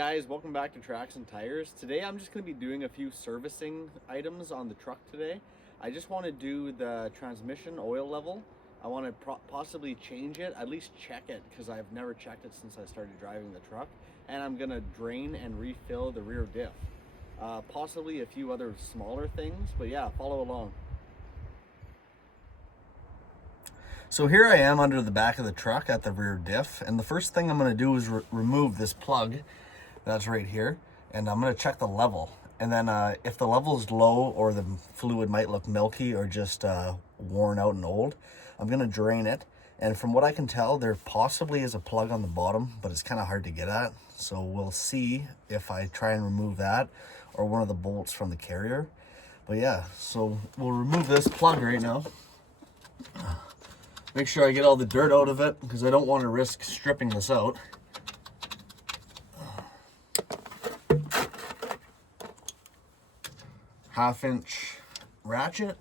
guys, welcome back to Tracks and Tires. Today I'm just going to be doing a few servicing items on the truck today. I just want to do the transmission oil level. I want to possibly change it, at least check it, because I've never checked it since I started driving the truck. And I'm going to drain and refill the rear diff. Possibly a few other smaller things, but yeah, follow along. So here I am under the back of the truck at the rear diff, and the first thing I'm going to do is remove this plug that's right here, and I'm going to check the level. And then if the level is low or the fluid might look milky or just worn out and old, I'm going to drain it. And from what I can tell, there possibly is a plug on the bottom, but it's kind of hard to get at. So we'll see if I try and remove that or one of the bolts from the carrier. But yeah, so we'll remove this plug right now. Make sure I get all the dirt out of it because I don't want to risk stripping this out. Half-inch ratchet.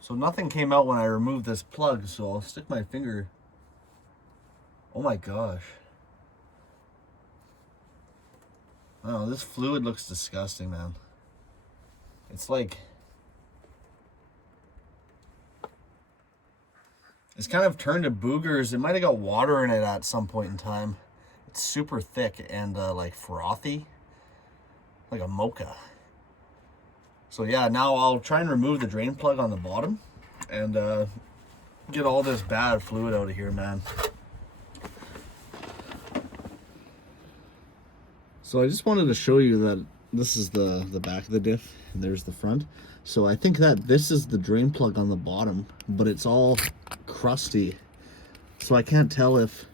So nothing came out when I removed this plug, so I'll stick my finger. Oh my gosh. Oh, this fluid looks disgusting, man. It's like, it's kind of turned to boogers. It might have got water in it at some point in time. It's super thick and like frothy, like a mocha. So yeah, now I'll try and remove the drain plug on the bottom and get all this bad fluid out of here, man. So I just wanted to show you that this is the back of the diff and there's the front. So I think that this is the drain plug on the bottom, but it's all crusty. So I can't tell if,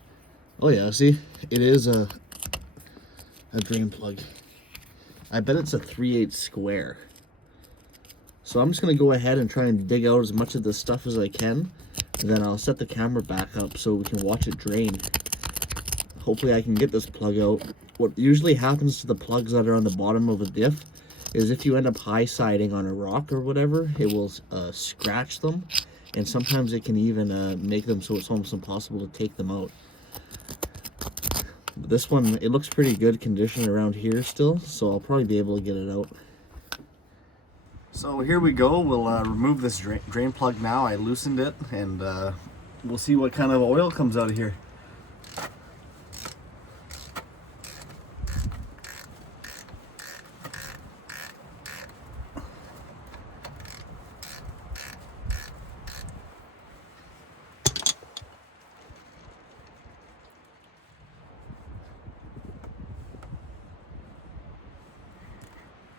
oh yeah, see, it is a drain plug. I bet it's a 3/8 square. So I'm just going to go ahead and try and dig out as much of this stuff as I can. And then I'll set the camera back up so we can watch it drain. Hopefully I can get this plug out. What usually happens to the plugs that are on the bottom of a diff is if you end up high-siding on a rock or whatever, it will scratch them. And sometimes it can even make them so it's almost impossible to take them out. But this one, it looks pretty good condition around here still, so I'll probably be able to get it out. So here we go. We'll remove this drain plug now. I loosened it, and we'll see what kind of oil comes out of here.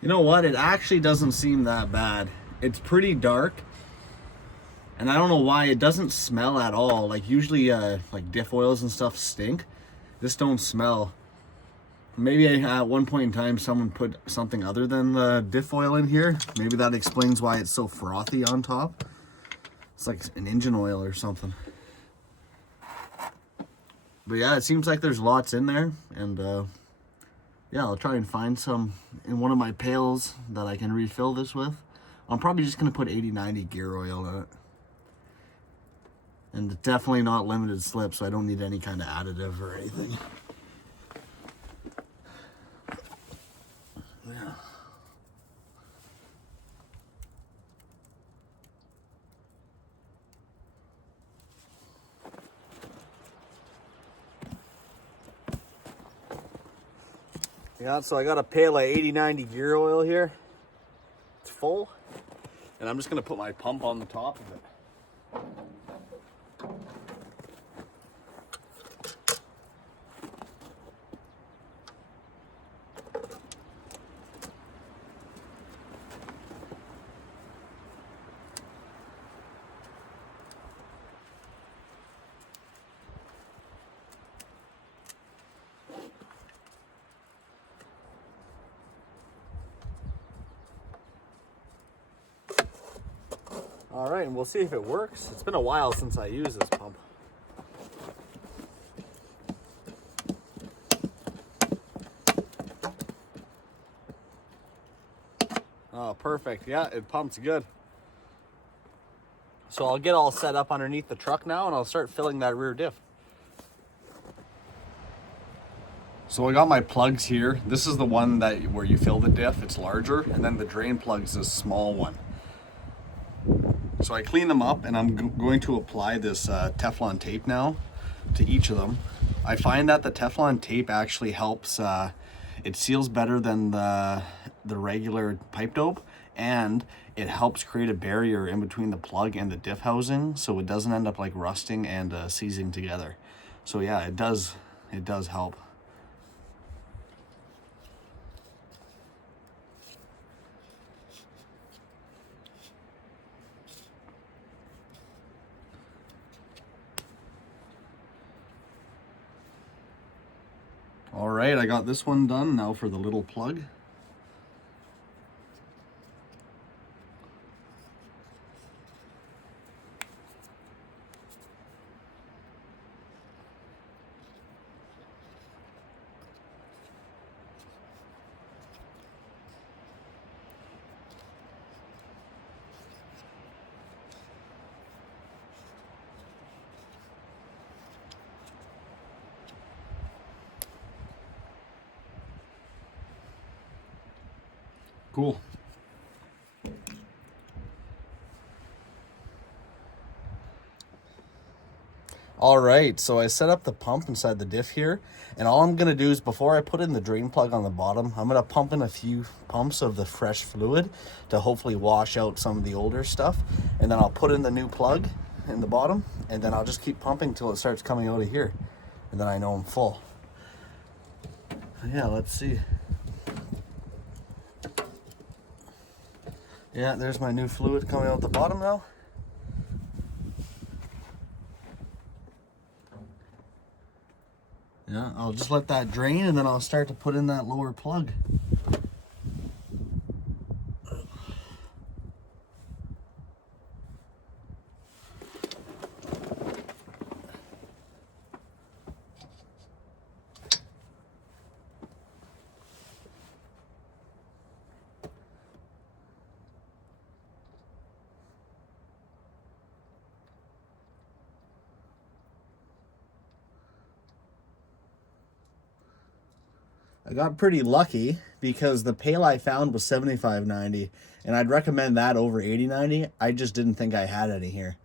You know what? It actually doesn't seem that bad. It's pretty dark. And I don't know why it doesn't smell at all. Like usually like diff oils and stuff stink. This don't smell. Maybe at one point in time someone put something other than the diff oil in here. Maybe that explains why it's so frothy on top. It's like an engine oil or something. But yeah, it seems like there's lots in there, and yeah, I'll try and find some in one of my pails that I can refill this with. I'm probably just going to put 80-90 gear oil in it. And it's definitely not limited slip, so I don't need any kind of additive or anything. Yeah. Yeah, so I got a pail of 80-90 gear oil here. It's full, and I'm just gonna put my pump on the top of it. All right, and we'll see if it works. It's been a while since I used this pump. Oh, perfect. Yeah, it pumps good. So I'll get all set up underneath the truck now, and I'll start filling that rear diff. So I got my plugs here. This is the one that where you fill the diff. It's larger, and then the drain plug's this small one. So I clean them up, and I'm going to apply this Teflon tape now to each of them. I find that the Teflon tape actually helps. It seals better than the regular pipe dope, and it helps create a barrier in between the plug and the diff housing, so it doesn't end up like rusting and seizing together. So yeah, it does help. All right, I got this one done. Now for the little plug. Cool. All right, so I set up the pump inside the diff here, and all I'm gonna do is before I put in the drain plug on the bottom, I'm gonna pump in a few pumps of the fresh fluid to hopefully wash out some of the older stuff, and then I'll put in the new plug in the bottom, and then I'll just keep pumping till it starts coming out of here, and then I know I'm full. Yeah, let's see. Yeah, there's my new fluid coming out the bottom now. Yeah, I'll just let that drain, and then I'll start to put in that lower plug. I got pretty lucky because the pail I found was 75.90, and I'd recommend that over 80.90. I just didn't think I had any here.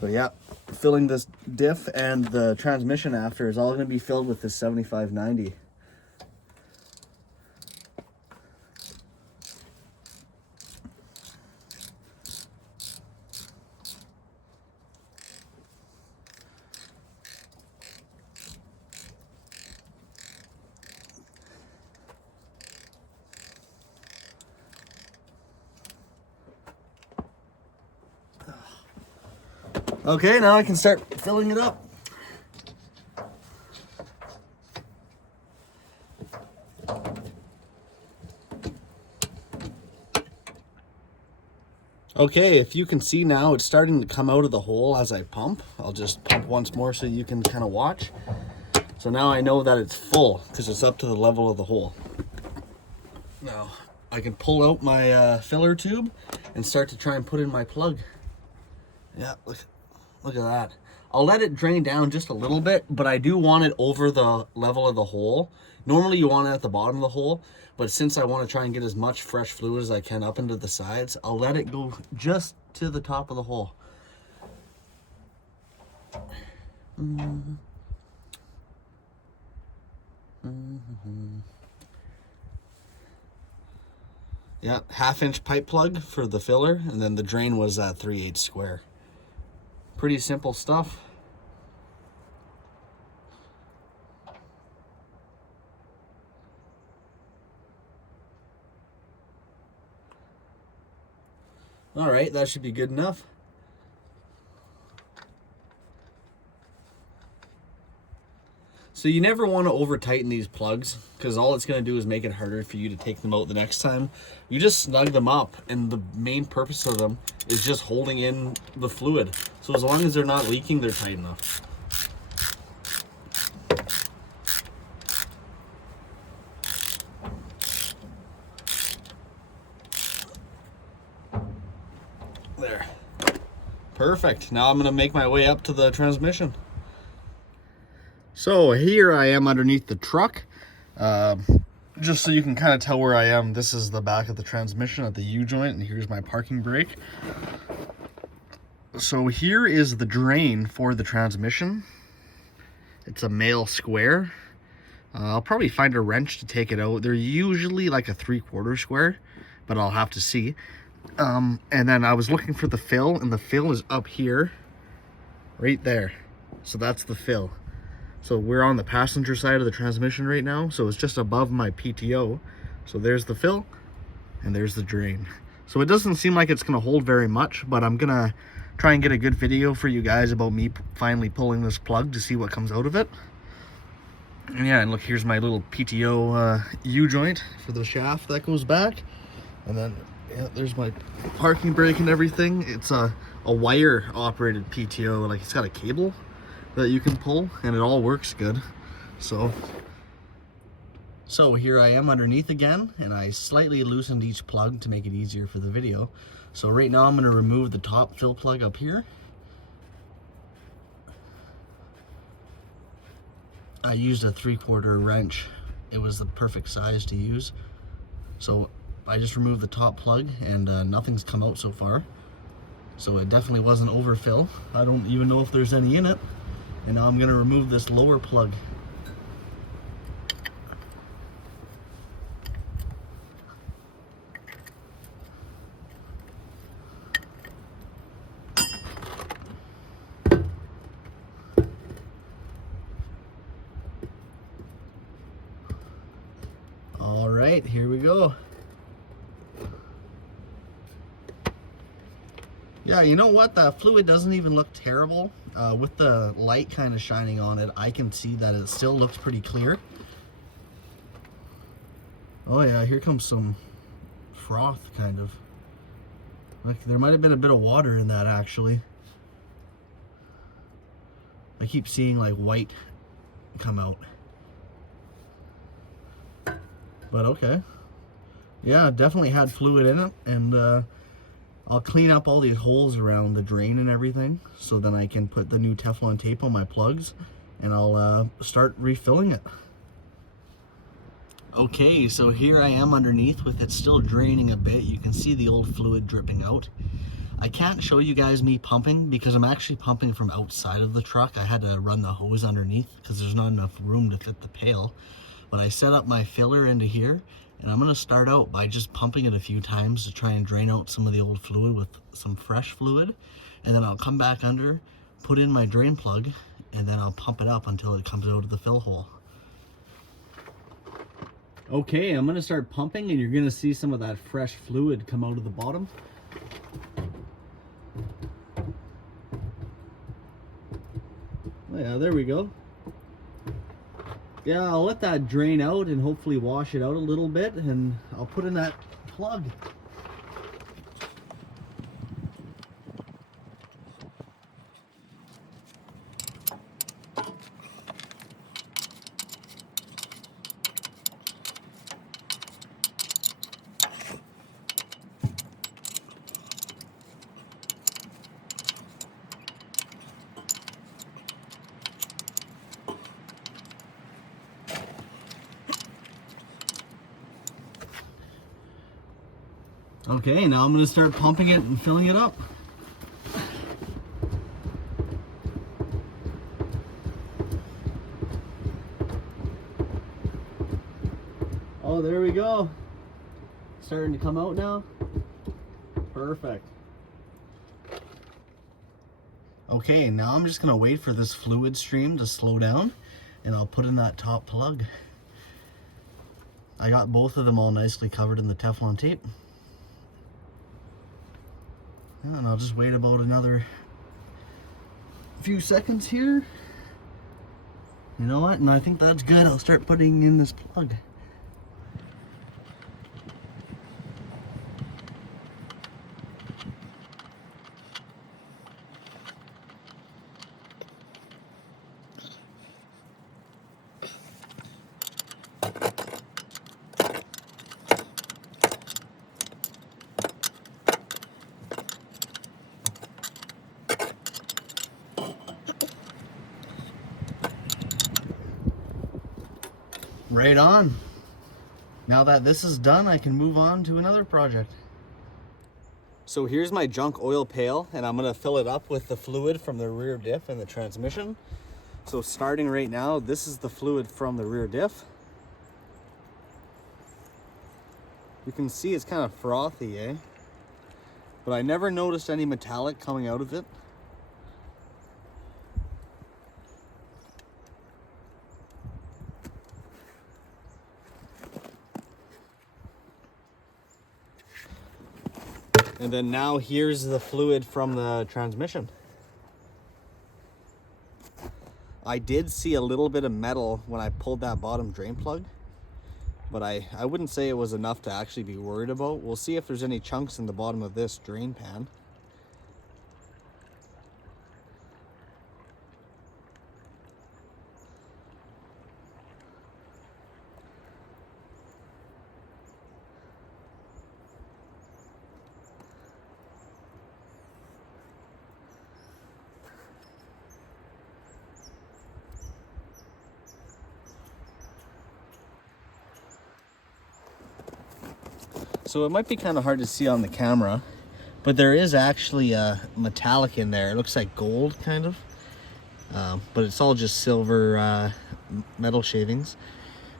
But yeah, filling this diff and the transmission after is all going to be filled with this 75.90. Okay, now I can start filling it up. Okay, if you can see now, it's starting to come out of the hole as I pump. I'll just pump once more so you can kind of watch. So now I know that it's full because it's up to the level of the hole. Now I can pull out my filler tube and start to try and put in my plug. Yeah, look at that. I'll let it drain down just a little bit, but I do want it over the level of the hole. Normally you want it at the bottom of the hole, but since I want to try and get as much fresh fluid as I can up into the sides, I'll let it go just to the top of the hole. Yeah, 1/2-inch pipe plug for the filler, and then the drain was 3/8 square. Pretty simple stuff. All right, that should be good enough. So you never want to over tighten these plugs, because all it's going to do is make it harder for you to take them out the next time. You just snug them up, and the main purpose of them is just holding in the fluid. So as long as they're not leaking, they're tight enough. There. Perfect. Now I'm going to make my way up to the transmission. So here I am underneath the truck. Just so you can kind of tell where I am, this is the back of the transmission at the U-joint, and here's my parking brake. So here is the drain for the transmission. It's a male square. I'll probably find a wrench to take it out. They're usually like a 3/4 square, but I'll have to see. And then I was looking for the fill, and the fill is up here, right there. So that's the fill. So we're on the passenger side of the transmission right now, so it's just above my PTO. So there's the fill, and there's the drain. So it doesn't seem like it's gonna hold very much, but I'm gonna try and get a good video for you guys about me finally pulling this plug to see what comes out of it. And yeah, and look, here's my little PTO U-joint for the shaft that goes back. And then, yeah, there's my parking brake and everything. It's a wire operated PTO, like it's got a cable that you can pull, and it all works good. So here I am underneath again, and I slightly loosened each plug to make it easier for the video. So right now I'm going to remove the top fill plug up here. I used a 3/4 wrench. It was the perfect size to use. So I just removed the top plug, and nothing's come out so far. So it definitely wasn't overfill. I don't even know if there's any in it. And now I'm going to remove this lower plug. All right, here we go. Yeah, you know what? The fluid doesn't even look terrible. With the light kind of shining on it, I can see that it still looks pretty clear. Oh yeah, here comes some froth, kind of. Like, there might have been a bit of water in that, actually. I keep seeing like white come out. But okay. Yeah, definitely had fluid in it, and I'll clean up all these holes around the drain and everything, so then I can put the new Teflon tape on my plugs, and I'll start refilling it. Okay, so here I am underneath with it still draining a bit. You can see the old fluid dripping out. I can't show you guys me pumping because I'm actually pumping from outside of the truck. I had to run the hose underneath because there's not enough room to fit the pail. But I set up my filler into here, and I'm going to start out by just pumping it a few times to try and drain out some of the old fluid with some fresh fluid. And then I'll come back under, put in my drain plug, and then I'll pump it up until it comes out of the fill hole. Okay, I'm going to start pumping, and you're going to see some of that fresh fluid come out of the bottom. Oh yeah, there we go. Yeah, I'll let that drain out and hopefully wash it out a little bit, and I'll put in that plug. Okay, now I'm going to start pumping it and filling it up. Oh, there we go. Starting to come out now. Perfect. Okay, now I'm just going to wait for this fluid stream to slow down, and I'll put in that top plug. I got both of them all nicely covered in the Teflon tape. And I'll just wait about another few seconds here. You know what? And I think that's good. I'll start putting in this plug. Right on. Now that this is done, I can move on to another project. So here's my junk oil pail, and I'm gonna fill it up with the fluid from the rear diff and the transmission. So starting right now, this is the fluid from the rear diff. You can see it's kind of frothy, eh? But I never noticed any metallic coming out of it. And then now here's the fluid from the transmission. I did see a little bit of metal when I pulled that bottom drain plug, but I wouldn't say it was enough to actually be worried about. We'll see if there's any chunks in the bottom of this drain pan. So it might be kind of hard to see on the camera, but there is actually a metallic in there. It looks like gold, kind of, but it's all just silver metal shavings.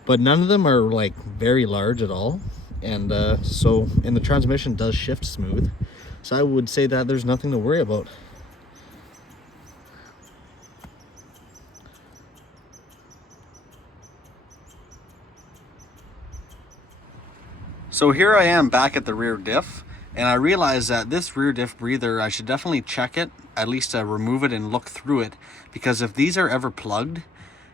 But none of them are like very large at all, and and the transmission does shift smooth. So I would say that there's nothing to worry about. So here I am back at the rear diff, and I realized that this rear diff breather, I should definitely check it, at least remove it and look through it, because if these are ever plugged,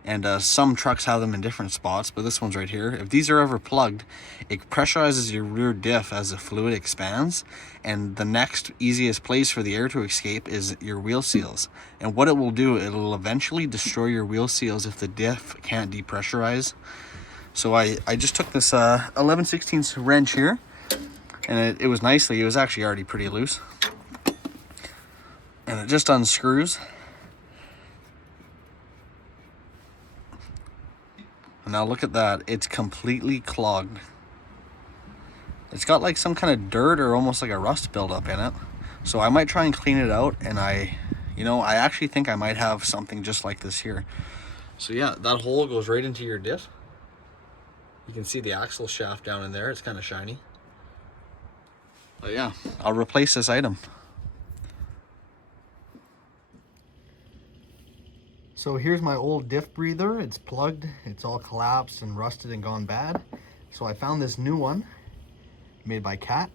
and some trucks have them in different spots, but this one's right here, if these are ever plugged, it pressurizes your rear diff as the fluid expands, and the next easiest place for the air to escape is your wheel seals. And what it will do, it'll eventually destroy your wheel seals if the diff can't depressurize. So I just took this 11/16 wrench here, and it was actually already pretty loose. And it just unscrews. And now look at that, it's completely clogged. It's got like some kind of dirt or almost like a rust buildup in it. So I might try and clean it out, and I actually think I might have something just like this here. So yeah, that hole goes right into your diff. You can see the axle shaft down in there. It's kind of shiny. But yeah, I'll replace this item. So here's my old diff breather. It's plugged. It's all collapsed and rusted and gone bad. So I found this new one made by Cat.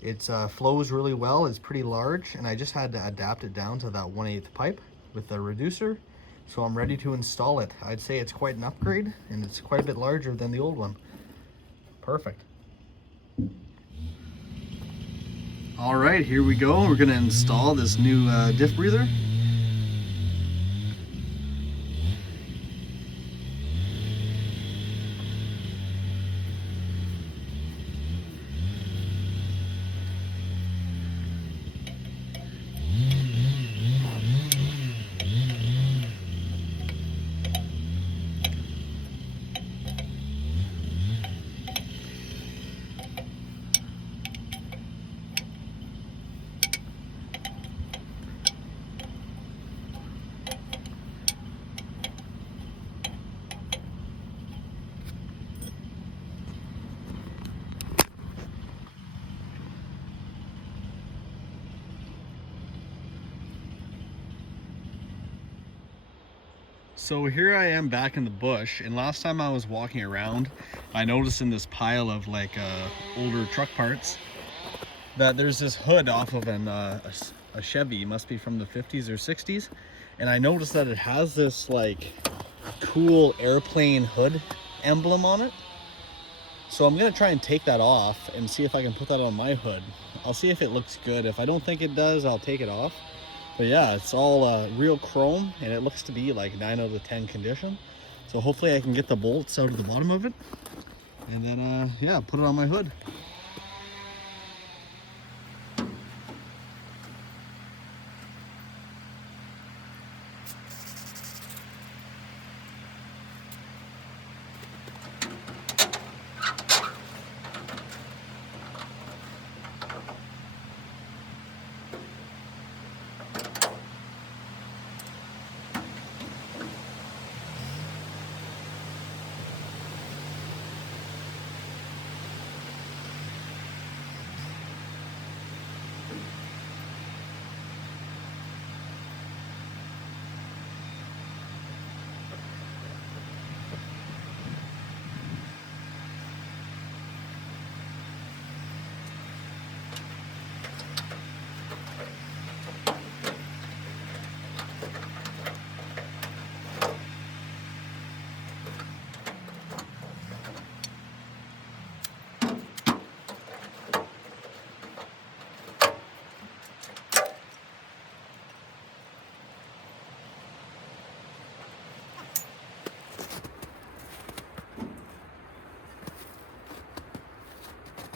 It flows really well. It's pretty large, and I just had to adapt it down to that 1/8 pipe with the reducer. So I'm ready to install it. I'd say it's quite an upgrade, and it's quite a bit larger than the old one. Perfect. All right, here we go. We're gonna install this new diff breather. So here I am back in the bush, and last time I was walking around, I noticed in this pile of like older truck parts that there's this hood off of a Chevy, must be from the 50s or 60s, and I noticed that it has this like cool airplane hood emblem on it. So I'm gonna try and take that off and see if I can put that on my hood. I'll see if it looks good. If I don't think it does, I'll take it off. But yeah, it's all real chrome, and it looks to be like 9 out of 10 condition. So hopefully I can get the bolts out of the bottom of it, and then yeah, put it on my hood.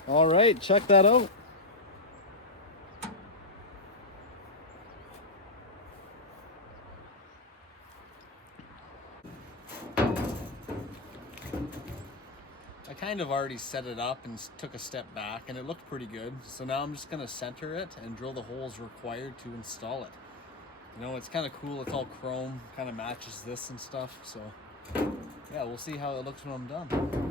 All right, check that out. I kind of already set it up and took a step back, and it looked pretty good. So now I'm just gonna center it and drill the holes required to install it. You know, it's kind of cool. It's all chrome, kind of matches this and stuff. So yeah, we'll see how it looks when I'm done.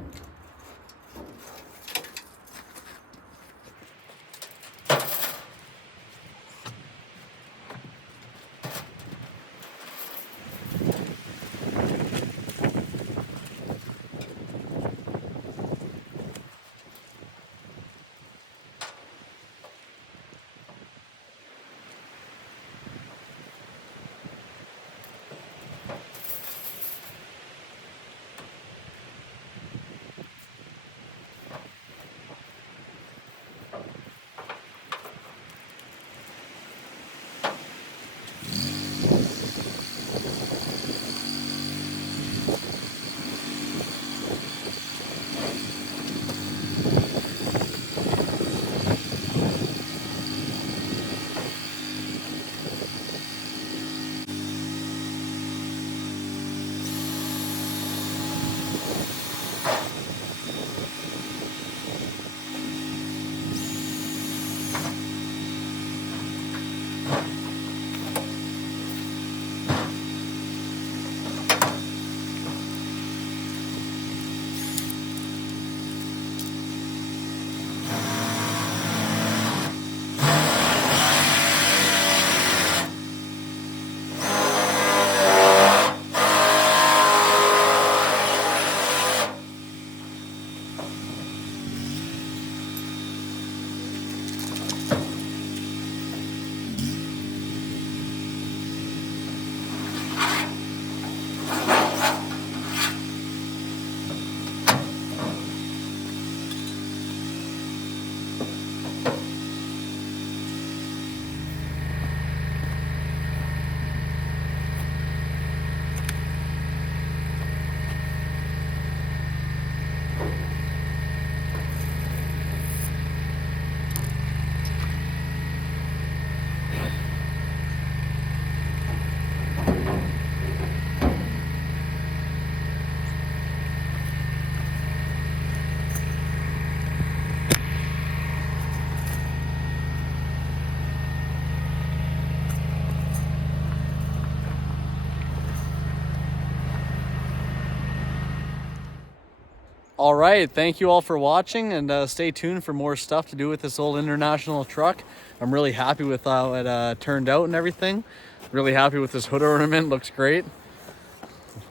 All right, thank you all for watching, and stay tuned for more stuff to do with this old International truck. I'm really happy with how it turned out and everything. Really happy with this hood ornament, looks great.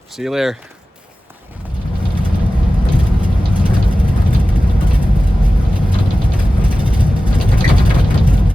See you later.